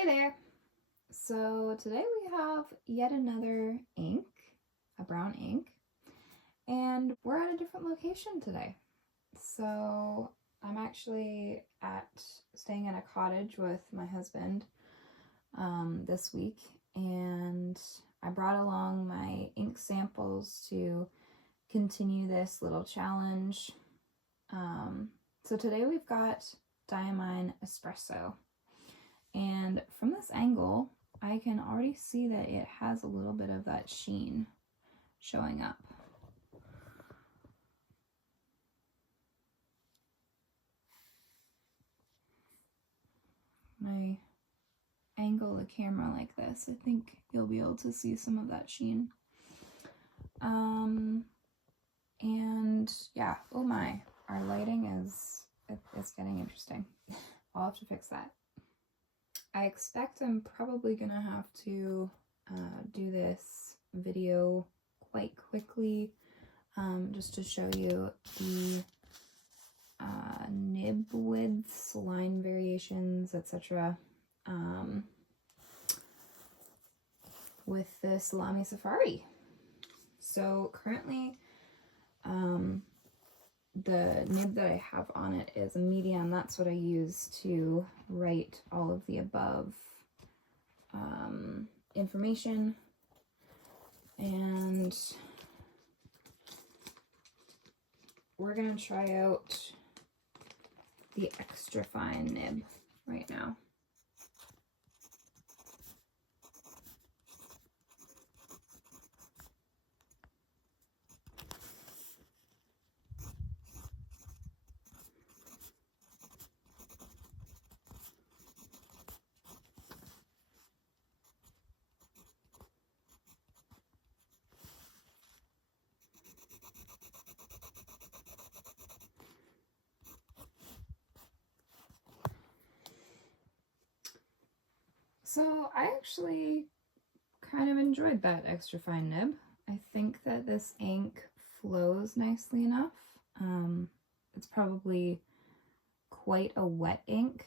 Hey there! So today we have yet another ink, a brown ink, and we're at a different location today. So I'm actually staying in a cottage with my husband this week, and I brought along my ink samples to continue this little challenge. So today we've got Diamine Espresso. And from this angle, I can already see that it has a little bit of that sheen showing up. When I angle the camera like this, I think you'll be able to see some of that sheen. And yeah, oh my, our lighting it's getting interesting. I'll have to fix that. I expect I'm probably gonna have to do this video quite quickly, just to show you the nib widths, line variations, etc. With this Lamy Safari. So currently, the nib that I have on it is a medium. That's what I use to write all of the above information. And we're gonna try out the extra fine nib right now. So I actually kind of enjoyed that extra fine nib. I think that this ink flows nicely enough. It's probably quite a wet ink,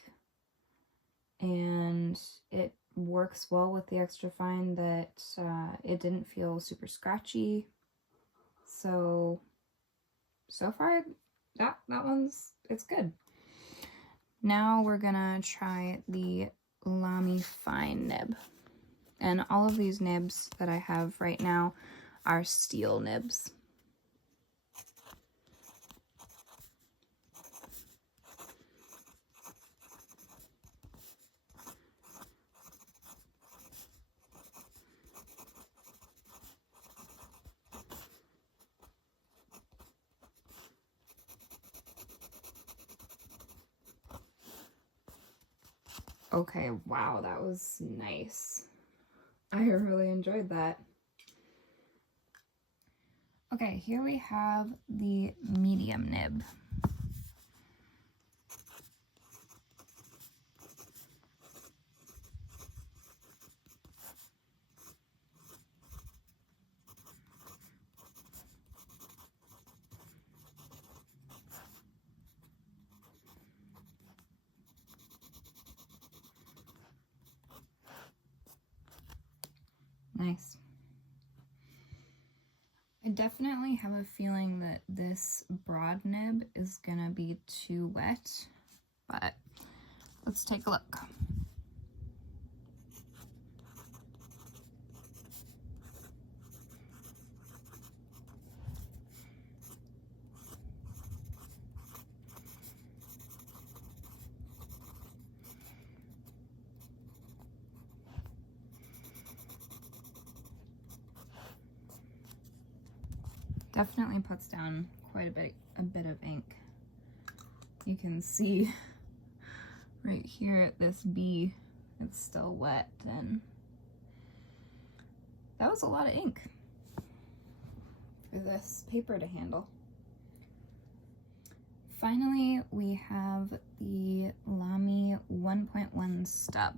and it works well with the extra fine that it didn't feel super scratchy. So far that it's good. Now we're gonna try the Lamy fine nib, and all of these nibs that I have right now are steel nibs. Okay, wow, that was nice. I really enjoyed that. Okay, here we have the medium nib. Nice. I definitely have a feeling that this broad nib is gonna be too wet, but let's take a look. Definitely puts down quite a bit of ink. You can see right here at this B, it's still wet, and that was a lot of ink for this paper to handle. Finally, we have the Lamy 1.1 stub.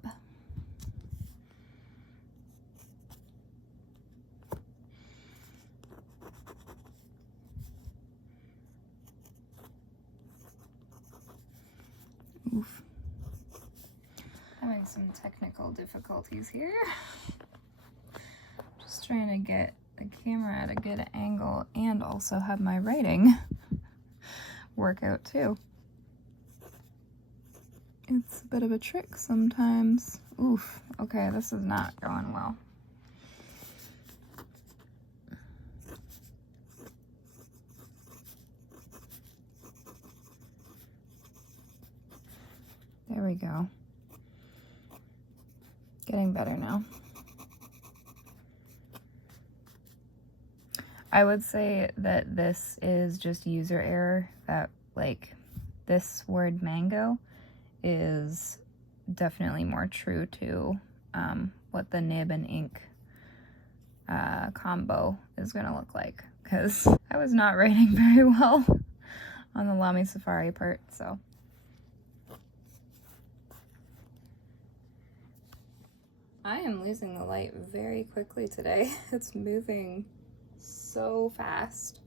Oof. Having some technical difficulties here. Just trying to get the camera at a good angle and also have my writing work out too. It's a bit of a trick sometimes. Oof, okay, this is not going well. There we go. Getting better now. I would say that this is just user error, that like this word mango is definitely more true to what the nib and ink combo is going to look like, because I was not writing very well on the Lamy Safari part, so. I am losing the light very quickly today. It's moving so fast.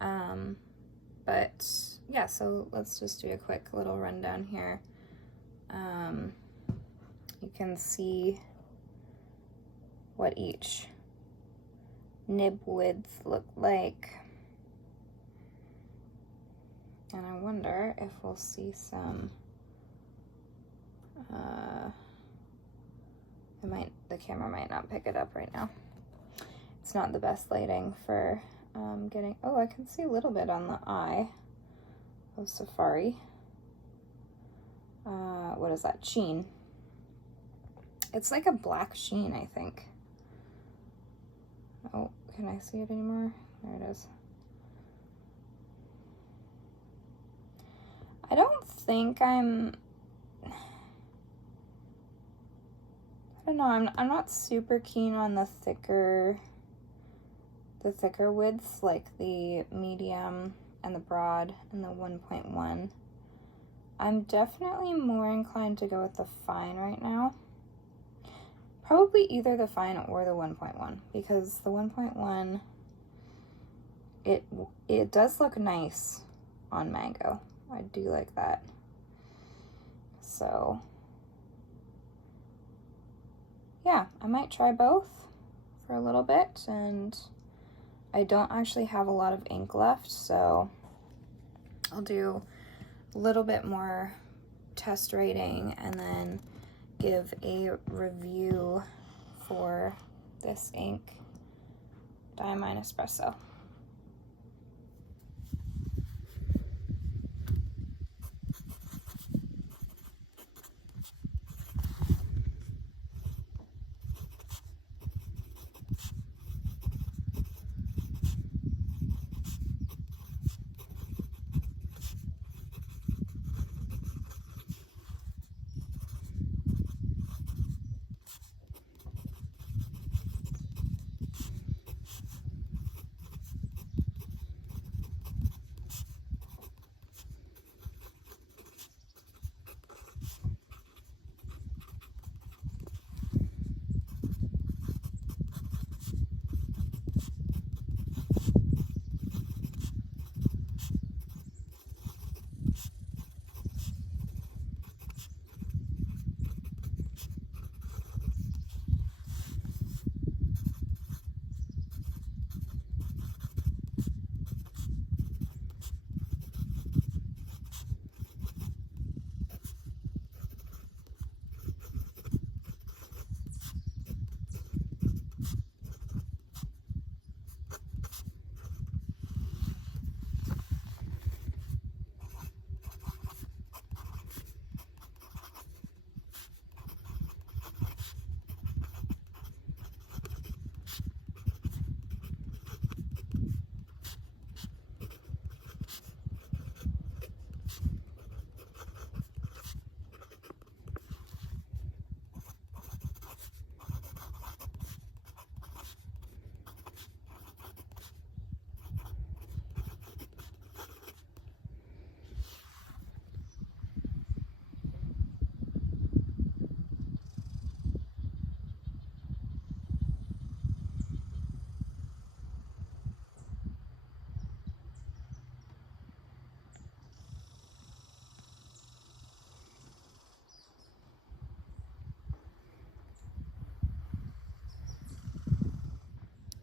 But yeah, so let's just do a quick little rundown here. You can see what each nib width look like. And I wonder if we'll see some, the camera might not pick it up right now. It's not the best lighting for getting, oh, I can see a little bit on the eye of Safari. What is that? Sheen. It's like a black sheen, I think. Oh, can I see it anymore? There it is. I don't think I don't know, I'm not super keen on the thicker widths, like the medium and the broad and the 1.1. I'm definitely more inclined to go with the fine right now. Probably either the fine or the 1.1, because the 1.1, it does look nice on mango. I do like that. So yeah, I might try both for a little bit, and I don't actually have a lot of ink left, so I'll do a little bit more test writing and then give a review for this ink, Diamine Espresso.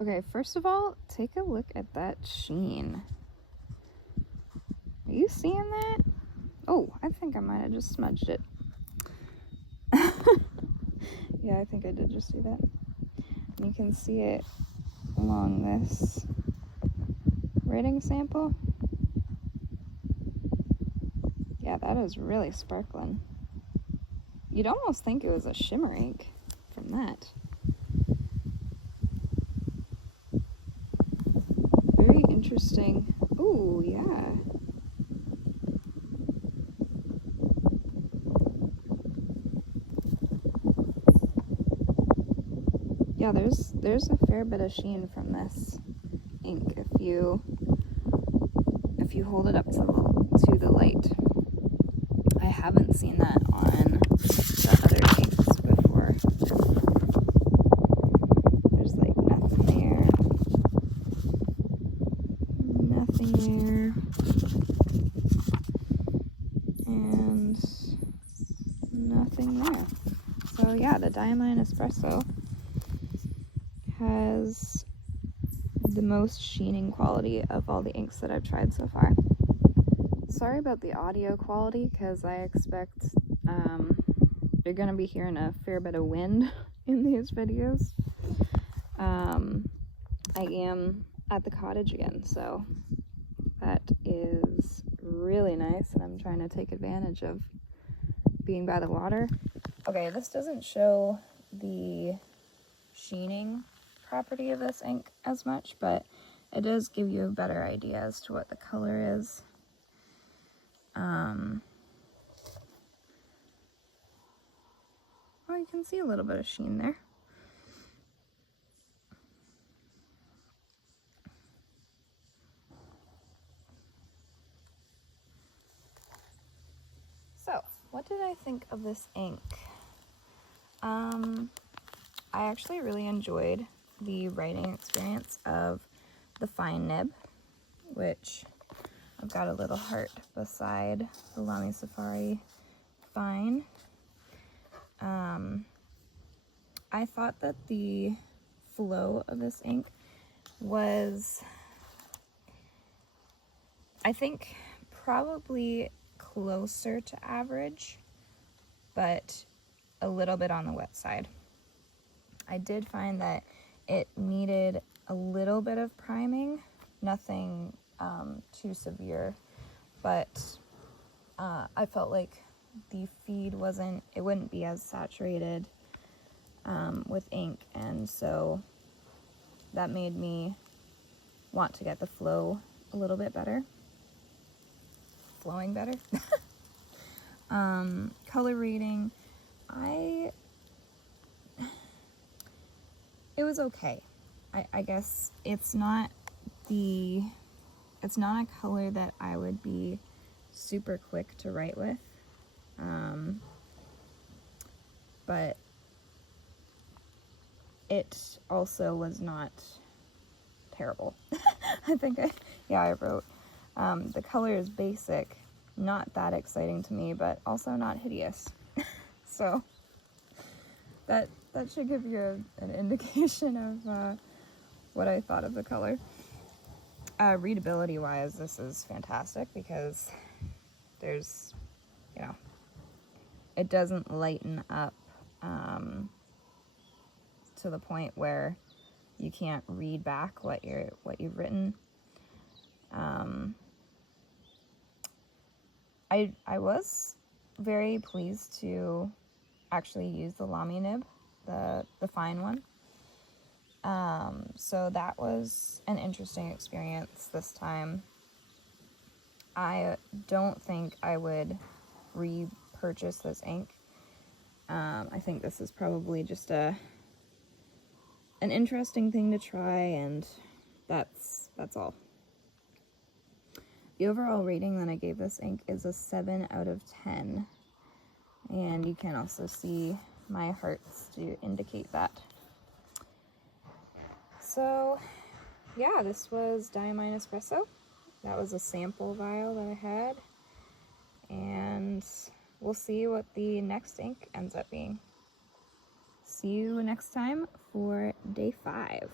Okay, first of all, take a look at that sheen. Are you seeing that? Oh, I think I might have just smudged it. Yeah, I think I did just do that. And you can see it along this writing sample. Yeah, that is really sparkling. You'd almost think it was a shimmer ink from that. Very interesting. Ooh, yeah. Yeah, there's a fair bit of sheen from this ink if you hold it up to the light. I haven't seen that on the other inks before. There's like nothing there. Nothing there. And nothing there. So yeah, the Diamine Espresso has the most sheening quality of all the inks that I've tried so far. Sorry about the audio quality, because I expect you're gonna be hearing a fair bit of wind in these videos. I am at the cottage again, so that is really nice, and I'm trying to take advantage of being by the water. Okay, this doesn't show the sheening property of this ink as much, but it does give you a better idea as to what the color is. Oh, you can see a little bit of sheen there. So, what did I think of this ink? I actually really enjoyed the writing experience of the fine nib, which I've got a little heart beside the Lamy Safari fine. I thought that the flow of this ink was, I think, probably closer to average, but a little bit on the wet side. I did find that it needed a little bit of priming, nothing too severe, but I felt like the feed wouldn't be as saturated with ink, and so that made me want to get the flow a little bit better, flowing better. Color reading, it was okay. I guess it's not a color that I would be super quick to write with, but it also was not terrible. I think I wrote, the color is basic, not that exciting to me, but also not hideous. So that should give you an indication of what I thought of the color. Readability wise, this is fantastic because there's, it doesn't lighten up to the point where you can't read back what you've written. I was very pleased to actually use the Lamy nib, the fine one. So that was an interesting experience this time. I don't think I would repurchase this ink. I think this is probably just an interesting thing to try, and that's all. The overall rating that I gave this ink is a 7 out of 10. And you can also see my hearts to indicate that. So, yeah, this was Diamine Espresso. That was a sample vial that I had. And we'll see what the next ink ends up being. See you next time for day 5.